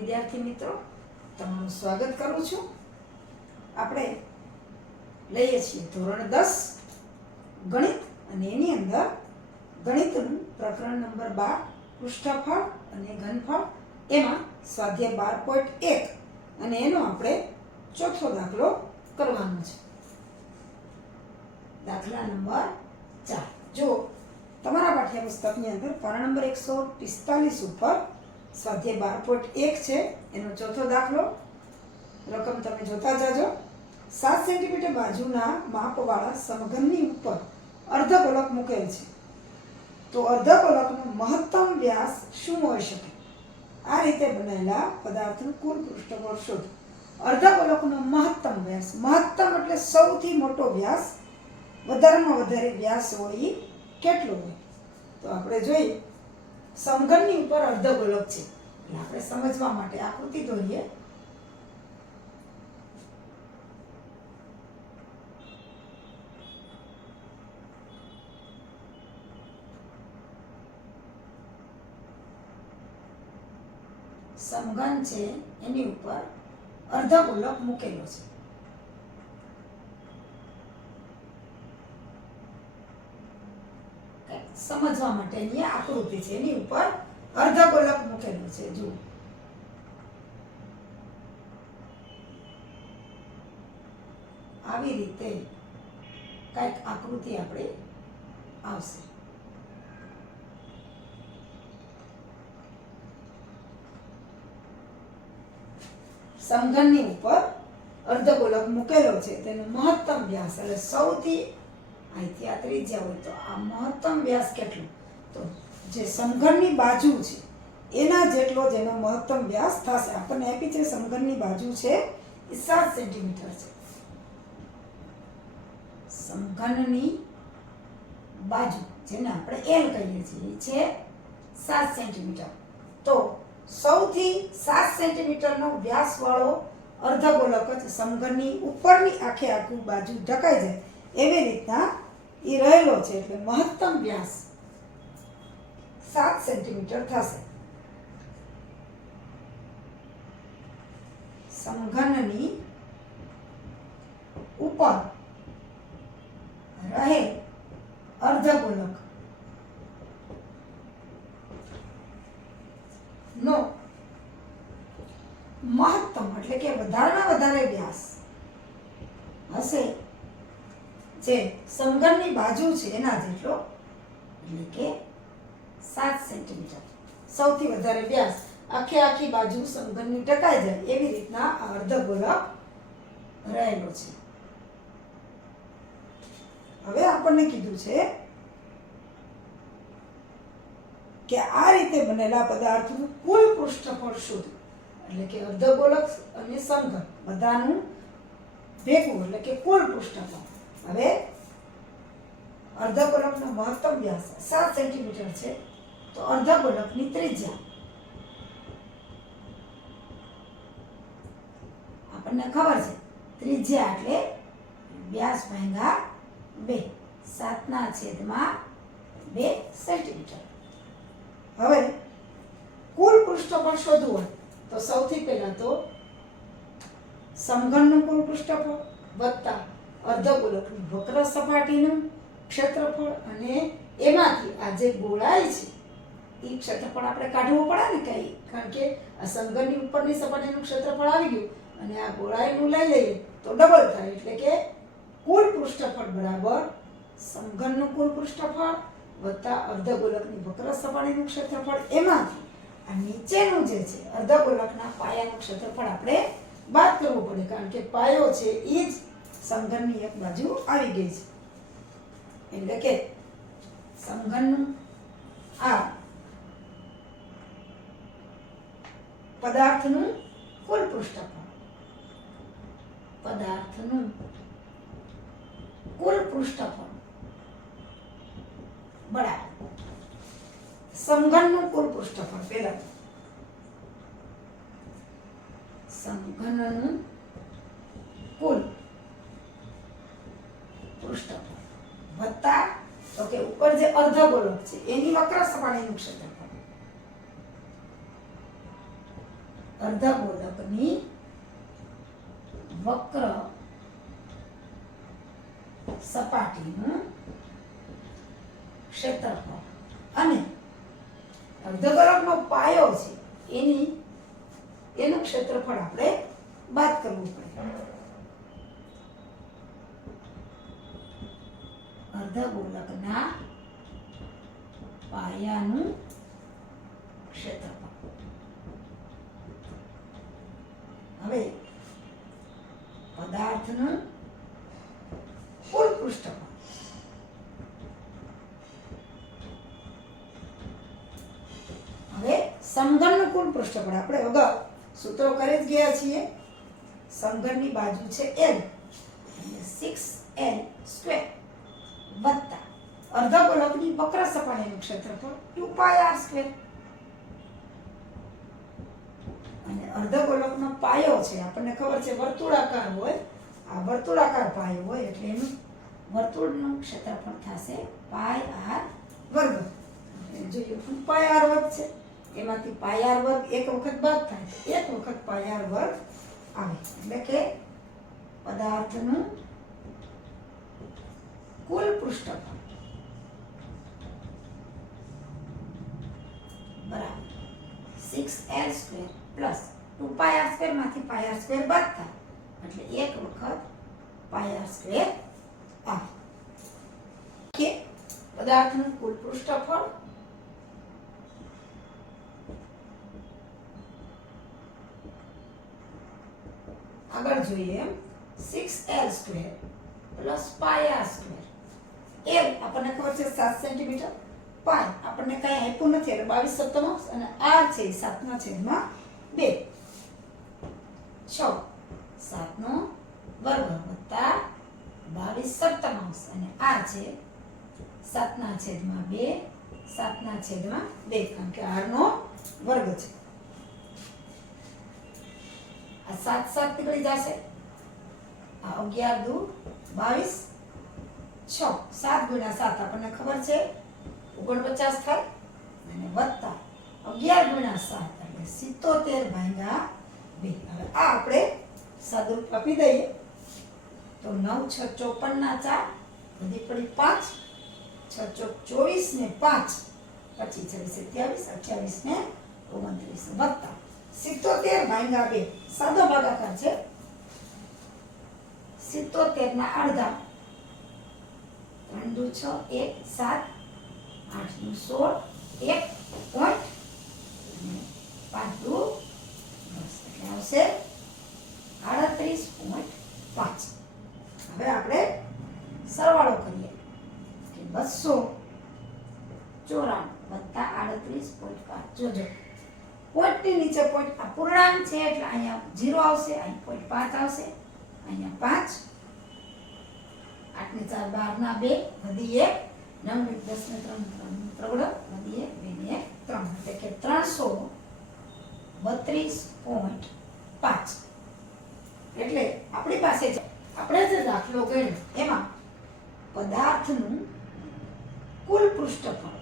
વિદ્યાર્થી મિત્રો, તમારું સ્વાગત કરું છું. આપણે લઈએ છીએ ધોરણ 10 ગણિત અને એની અંદર ગણિતનું પ્રકરણ નંબર 12 પૃષ્ઠફળ અને ઘનફળ, એમાં સ્વાધ્યાય 12.1 અને એનો આપણે ચોથો દાખલો કરવાનો છે. દાખલા નંબર 4. જો તમારા પાઠ્યપુસ્તકની અંદર પાના નંબર 145 ઉપર સ્વાધ્યાય 12.1 છે, એનો ચોથો દાખલો. રકમ તમે જોતા જાજો. 7 સેન્ટીમીટર બાજુના માપવાળા સમઘનની ઉપર અર્ધગોલક મૂકેલ છે, તો અર્ધગોલકનો મહત્તમ વ્યાસ શું હોઈ શકે? આ રીતે બનાવેલા પદાર્થનું કુલ પૃષ્ઠફળ શોધો. અર્ધગોલકનો મહત્તમ વ્યાસ, મહત્તમ એટલે સૌથી મોટો વ્યાસ, વધારેમાં વધારે વ્યાસ હોય એ કેટલો હોય? તો આપણે જોઈએ, સમઘનની ઉપર અર્ધગોલક છે, એટલે આપણે સમજવા માટે આકૃતિ દોરીએ. સમઘન છે એની ઉપર અર્ધગોલક મૂકેલો છે. સમજવા માટેની આકૃતિ છે, એની ઉપર અર્ધગોલક મૂકેલો છે. જુઓ, આવી રીતે કઈક આકૃતિ આપણે આવશે. સમઘનની ઉપર અર્ધગોલક મૂકેલો છે, તેનો મહત્તમ વ્યાસ એટલે સૌથી અહીંથી આ ત્રિજ્યા હોય તો આ મહત્તમ વ્યાસ કેટલો? તો જે સમઘનની બાજુ છે એના જેટલો જેનો મહત્તમ વ્યાસ થશે. આપણને આપી છે સમઘનની બાજુ છે એ 7 સેન્ટીમીટર છે. સમઘનની બાજુ જેને આપણે એલ કહીએ છીએ છે 7 સેન્ટીમીટર. તો સૌથી 7 સેન્ટીમીટરનો વ્યાસ વાળો અર્ધગોલક જ સમઘનની ઉપરની આખે આખું બાજુ ઢકાઈ જાય એવી રીતના એ રહેલો છે, એટલે મહત્તમ વ્યાસ 7 સેન્ટીમીટર થશે. સમઘનની ઉપર રહે અર્ધગોલક નો મહત્તમ એટલે કે વધારેમાં વધારે વ્યાસ હશે જે સમઘનની બાજુ છે એના જેટલો, એટલે કે 7 સેન્ટીમીટર. સૌથી વધારે વ્યાસ આખે આખી બાજુ સમઘનની ટકાઈ જાય એવી રીતના આ અર્ધગોલક રહેલો છે. હવે આપણને કીધું છે કે આ રીતે બનેલા પદાર્થનું કુલ પૃષ્ઠફળ શોધો. એટલે કે અર્ધગોલક અને સમઘન બધાનું ભેગું એટલે કે કુલ પૃષ્ઠફળ. હવે અર્ધગોલકનો મહત્તમ વ્યાસ 7 સેન્ટીમીટર છે, તો અર્ધગોલકની ત્રિજ્યા આપણને ખબર છે, ત્રિજ્યા એટલે વ્યાસ ભાગ્યા 2, 7/2 સેન્ટીમીટર. હવે કુલ પૃષ્ઠફળ શોધવું હોય તો સૌથી પહેલા તો સમઘનનું કુલ પૃષ્ઠફળ વત્તા અર્ધગોલકની વક્ર સપાટીનું ક્ષેત્રફળ, અને એમાંથી આ જે ગોળાઈ છે એ ક્ષેત્રફળ આપણે કાઢવું પડે ને કઈ, કારણ કે આ સમઘનની ઉપરની સપાટીનું ક્ષેત્રફળ આવી ગયું અને આ ગોળાઈનું લઈ લઈએ તો ડબલ થાય, એટલે કે કુલ પૃષ્ઠફળ બરાબર સમઘનનું કુલ પૃષ્ઠફળ વત્તા અર્ધગોલકની વક્ર સપાટીનું ક્ષેત્રફળ, એમાંથી આ નીચેનું જે છે અર્ધગોલકના પાયાનું ક્ષેત્રફળ આપણે બાદ કરવું પડે, કારણ કે પાયો છે એ જ સમઘનની એક બાજુ આવી ગઈ છે. એટલે કે સમઘનનું આ પદાર્થનું કુલ પૃષ્ઠફળ, પદાર્થનું કુલ પૃષ્ઠફળ બરાબર સમઘનનું કુલ પૃષ્ઠફળ. પહેલા સમઘનનું કુલ પૃષ્ઠફળ વત્તા તો કે ઉપર જે અર્ધગોલક છે એની વક્ર સપાટીનું ક્ષેત્રફળ, અર્ધગોલકની વક્ર સપાટીનું ક્ષેત્રફળ અને અર્ધગોલકનો પાયો છે એનું ક્ષેત્રફળ આપણે બાદ કરવું પડે. અર્ધગોલકના પાયાનું ક્ષેત્રફળ. હવે પદાર્થનું કુલ પૃષ્ઠફળ. હવે સમઘનનું કુલ પૃષ્ઠફળ આપણે અગાઉ સૂત્રો કરી જ ગયા છીએ. સમઘનની બાજુ છે L એટલે 6L સ્ક્વેર વત્તા અર્ધગોલકની વક્ર સપાટીનું ક્ષેત્રફળ 2πr સ્ક્વેર. અને અર્ધગોલકનો પાયો છે આપણને ખબર છે વર્તુળાકાર હોય, આ વર્તુળાકાર પાયો હોય એટલે એનું વર્તુળનું ક્ષેત્રફળ થશે પાય r વર્ગ. જોઈએ 2πr વર્ગ છે એમાંથી પાય r વર્ગ એક વખત બાદ થાય તો એક વખત પાય r વર્ગ આવે એટલે કે પદાર્થનું કુલ પૃષ્ઠફળ બરાબર 6L square plus 2πr square માંથી પાય r સ્ક્વેર બાદ થાય એટલે એક વખત પાય r સ્ક્વેર આવે. કે પદાર્થનું કુલ પૃષ્ઠફળ આગળ જોઈએ 6L સ્ક્વેર પ્લસ પાય r સ્ક્વેર. L આપણને ખબર છે 7 સેન્ટીમીટર, પાય આપણને કઈ આપ્યું નથી એટલે 22 સપ્તમાંશ અને r છે 7/2 6 7નો વર્ગ વત્તા 22 સપ્તમાંશ અને r છે 7/2 7/2 કારણ કે r નો વર્ગ છે. આ 7 7 નીકળી જશે, આ 11 દુ 22 6 7 ગુણ્યા 7 આપણને ખબર છે 49 થાય અને વત્તા 11 ગુણ્યા 7 એટલે 77/2. હવે આ આપણે સાદુરૂપ આપી દઈએ તો 9 6 54 4 વધી પડી 5 6 24 ને 5 25 26 27 28 ને 29 વત્તા 77/2 સાદો ભાગાકાર છે 77 ના અડધા 3 દુ 6 1 7 8 દુ 16 1 પોઈન્ટ 5 દુ 10 એટલે આવશે 38.5. હવે આપણે સરવાળો કરીએ કે 294 વત્તા 38.5. જોજો પોઈન્ટની નીચે પોઈન્ટ આ પૂર્ણાંક છે એટલે અહીંયા 0 આવશે, અહીં પોઈન્ટ 5 આવશે, અહીંયા 5 8 ને 4 12 ના 2 વધી 1 9 ને 10 ને 3 3 વધી 1 2 ને 1 3 એટલે કે 332.5. એટલે આપણી પાસે છે આપણે જે દાખલો ગણ્યો એમાં પદાર્થનું કુલ પૃષ્ઠફળ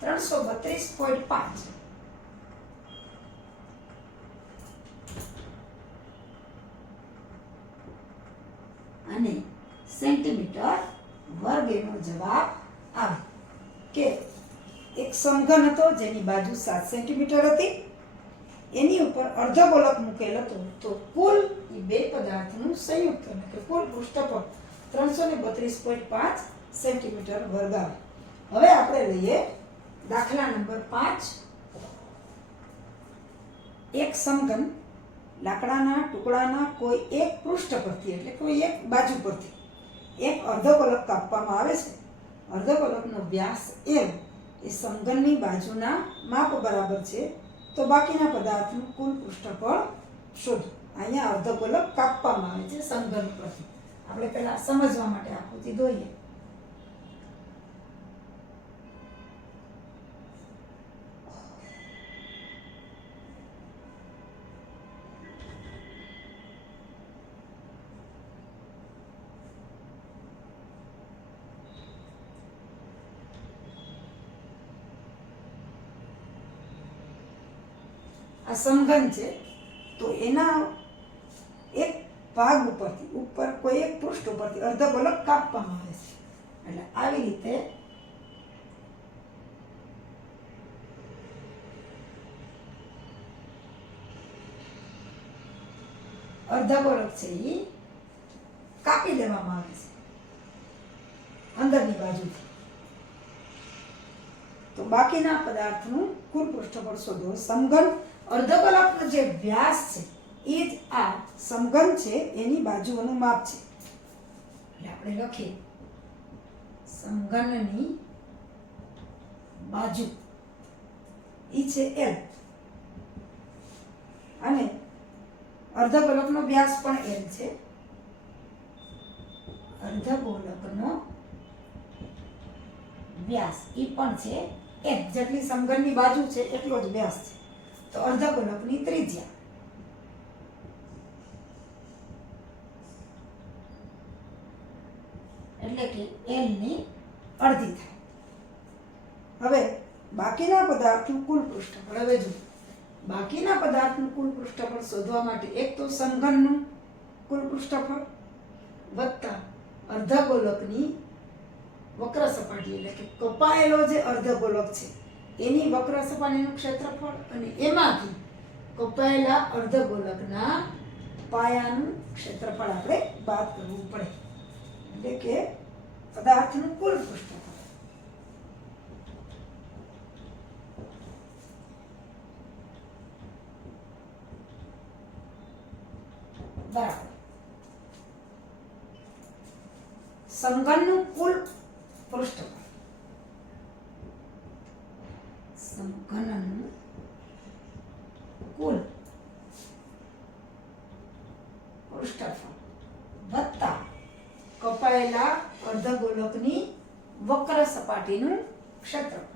$332.5 અને સેન્ટીમીટર વર્ગ એનો જવાબ આવે. કે એક સમઘન હતો જેની બાજુ 7 સેન્ટીમીટર હતી, એની ઉપર અર્ધગોલક મૂકેલ હતો તો કુલ એ બે પદાર્થનું સંયુક્ત એટલે કે કુલ પૃષ્ઠફળ 332.5 સેન્ટીમીટર વર્ગ આવે. હવે આપણે લઈએ દાખલા નંબર 5. એક સમઘન લાકડાના ટુકડાના કોઈ એક પૃષ્ઠ પરથી એટલે કોઈ એક બાજુ પરથી એક અર્ધગોલક કાપવામાં આવે છે. અર્ધગોલકનો વ્યાસ L એ સમઘનની બાજુના માપ બરાબર છે તો બાકીના પદાર્થનું કુલ પૃષ્ઠફળ શોધો. અહીંયા અર્ધગોલક કાપવામાં આવે છે સમઘન પરથી. આપણે પહેલા સમજવા માટે આકૃતિ દોરીએ. આ સમઘન છે, તો એના એક ભાગ ઉપરથી ઉપર કોઈ એક પૃષ્ઠ ઉપરથી અર્ધગોલક કાપવામાં આવે છે. એટલે આવી રીતે અર્ધગોલક છે એ કાપી લેવામાં આવે છે અંદરની બાજુથી. તો બાકીના પદાર્થનું કુલ પૃષ્ઠફળ શોધો. સમઘન અર્ધગોલકનો જે વ્યાસ છે એ જ આ સમઘન છે એની બાજુઓનું માપ છે. એટલે આપણે લખીએ સમઘનની બાજુ ઈ છે L અને અર્ધગોલકનો વ્યાસ પણ L છે. અર્ધગોલકનો વ્યાસ ઈ પણ છે L, જેટલી સમઘનની બાજુ છે એટલો જ વ્યાસ છે. તો અર્ધગોલકની ત્રિજ્યા એટલે કે L ની અડધી થાય. હવે બાકીના પદાર્થનું કુલ પૃષ્ઠફળ. હવે જો બાકીના પદાર્થનું કુલ પૃષ્ઠફળ શોધવા માટે એક તો સમઘનનું કુલ પૃષ્ઠફળ વત્તા અર્ધગોલકની વક્ર સપાટી એટલે કે કપાયેલો જે અર્ધગોલક છે એની વક્ર સપાટીનું ક્ષેત્રફળ અને એમાંથી કપાયેલા અર્ધગોલકના પાયાનું ક્ષેત્રફળ આપણે બાદ કરવું પડે. એટલે કે પદાર્થનું કુલ પૃષ્ઠફળ. બરાબર સમઘનનું કુલ પૃષ્ઠફળ. સમઘનનું કુલ પૃષ્ઠફળ વત્તા કપાયેલા અર્ધગોલકની વક્ર સપાટીનું ક્ષેત્રફળ.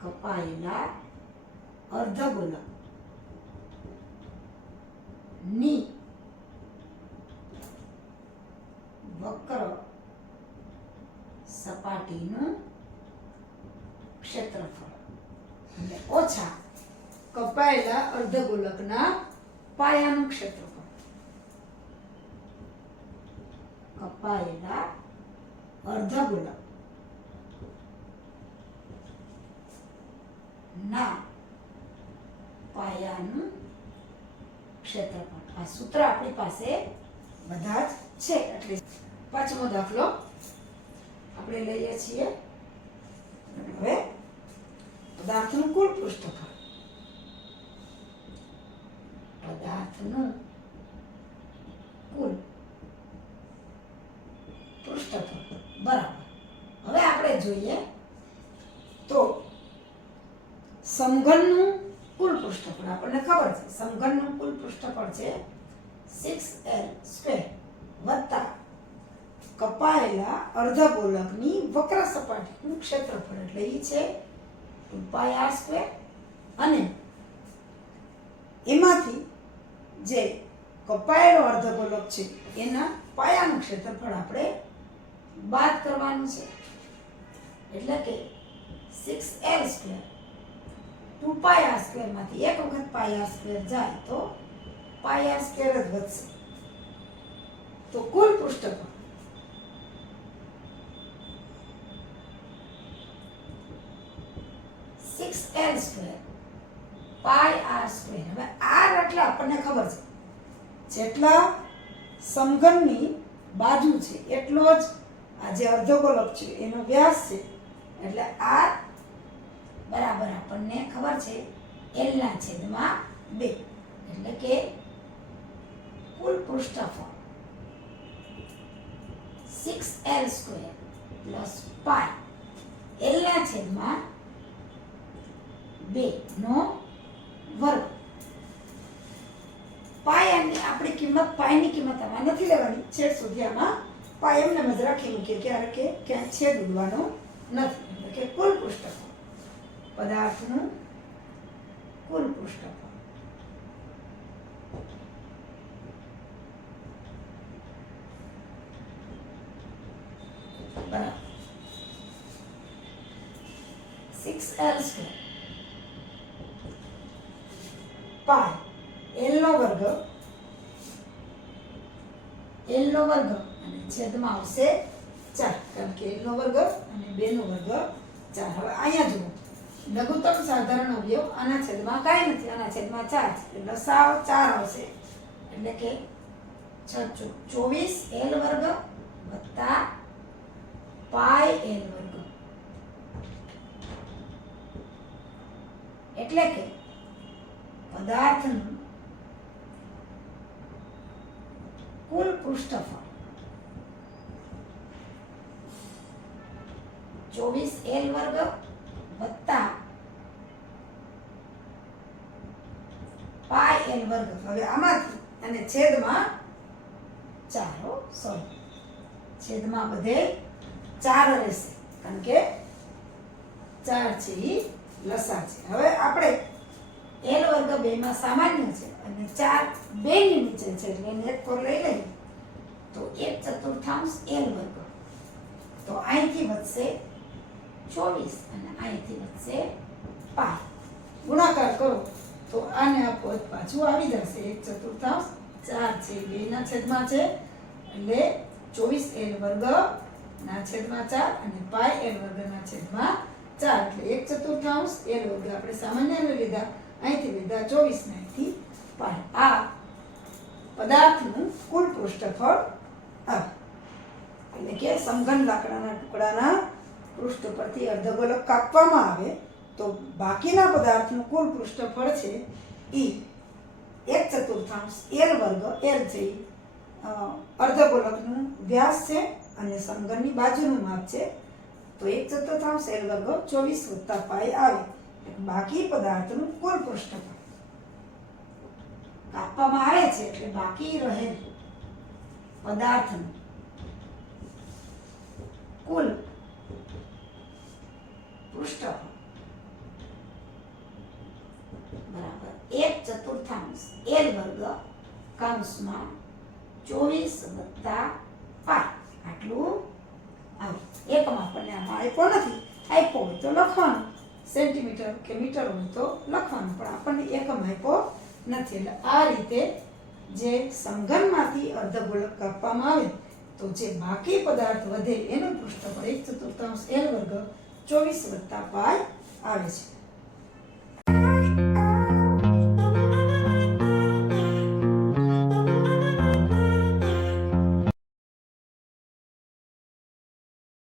કપાયેલા અર્ધગોલક ની વક્ર સપાટીનું ક્ષેત્રફળ અને ઓછા કપાયેલા અર્ધગોલકના પાયાનું ક્ષેત્રફળ. કપાયેલા અર્ધગોલક ના પાયાનું ક્ષેત્રફળ. આ સૂત્ર આપણી પાસે બધા જ છે. એટલે પાંચમો દાખલો આપણે લઈએ છીએ. હવે પદાર્થનું કુલ પૃષ્ઠફળ. પદાર્થનું કુલ પૃષ્ઠફળ બરાબર. હવે આપણે જોઈએ તો સમઘનનું કુલ પૃષ્ઠફળ આપણને ખબર છે. સમઘનનું કુલ પૃષ્ઠફળ છે 6L² વત્તા કપાયેલા અર્ધગોલકની વક્ર સપાટીનું ક્ષેત્રફળ એટલે ઈ છે 2πr² અને એમાંથી જે કપાયેલો અર્ધગોલક છે એના પાયાનું ક્ષેત્રફળ આપણે બાદ કરવાનું છે. એટલે કે 6L² 2πr² માંથી એક વખત πr² જાય તો πr² જ વધશે. તો કુલ પૃષ્ઠફળ L² πr². હવે r એટલે આપણને ખબર છે જેટલા સમઘનની બાજુ છે એટલો જ આ જે અર્ધગોલક છે એનો વ્યાસ છે. એટલે r બરાબર આપણને ખબર છે L ના છેદમાં 2. એટલે કે કુલ પૃષ્ઠફળ 6L² પ્લસ પાઈ L ના છેદમાં 2 નો વર્ગ. પાયાની આપણી કિંમત પાયની કિંમત આમાં નથી લેવાની. છેદ સુધી આમાં પાય એમને જ રાખી મૂકીએ ક્યારે કે ક્યાં છેદ ઉડવાનો નથી. એટલે કે કુલ પૃષ્ઠફળ પદાર્થનું કુલ પૃષ્ઠફળ બરાબર 6L² પાય એલ નો વર્ગ અને છેદમાં આવશે 4 કારણ કે એલ નો વર્ગ અને 2 નો વર્ગ 4. હવે અહીંયા જુઓ લઘુત્તમ સાધારણ અવયવ આના છેદમાં કાંઈ નથી, આના છેદમાં 4 છે એટલે લસાઅ 4 આવશે એટલે કે 24 એલ વર્ગ વત્તા પાય એલ વર્ગ એટલે કે પદાર્થનું કુલ પૃષ્ઠફળ 24 એલ વર્ગ વત્તા પાય એલ વર્ગ. હવે આમાંથી અને છેદમાં 4 છેદમાં બધે 4 રહેશે કારણ કે 4 છે એ લસા છે. હવે આપણે એલ વર્ગ 2 માં સામાન્ય છે અને 4 2 ની નીચે છે એટલે એને એક પર લઈ લઈએ તો 1/4 એલ વર્ગ. તો અહીંથી વધશે 24 અને અહીંથી વધશે પાય. ગુણાકાર કરો તો આને આ પદ પાછું આવી જશે 1/4 4 છે 2 ના છેદમાં છે એટલે 24 એલ વર્ગ ના છેદમાં 4 અને પાય એલ વર્ગ ના છેદમાં 4 એટલે 1/4 એલ વર્ગ આપણે સામાન્ય લીધા, અહીંથી લીધા 24 ને અહીંથી પાય. આ પદાર્થનું કુલ પૃષ્ઠફળ આવે એટલે કે સમઘન લાકડાના ટુકડાના પૃષ્ઠ પરથી અર્ધગોલક કાપવામાં આવે તો બાકીના પદાર્થનું કુલ પૃષ્ઠફળ છે એ 1/4 એલ વર્ગ. એલ છે અર્ધગોલકનું વ્યાસ છે અને સમઘનની બાજુનું માપ છે તો 1/4 એલ વર્ગ 24 વત્તા પાય આવે. બાકી પદાર્થનું કુલ પૃષ્ઠફળ કાપવામાં આવે છે એટલે બાકી રહેલ પદાર્થનું કુલ પૃષ્ઠફળ બરાબર 1/4 એલ વર્ગ કૌંસમાં 24 વત્તા પાય આટલું આવે. એકમ આપણને આમાં આપ્યો નથી, આપ્યો હોય તો લખવાનું, સેન્ટીમીટર કે મીટર હોય તો લખવાનું, પણ આપણને એકમ આપ્યો નથી. એટલે આ રીતે જે સમઘનમાંથી અર્ધગોળક કાપવામાં આવે તો જે બાકી પદાર્થ વધે એનું પૃષ્ઠફળ 1/4 એલ વર્ગ 24 વત્તા પાય આવે છે.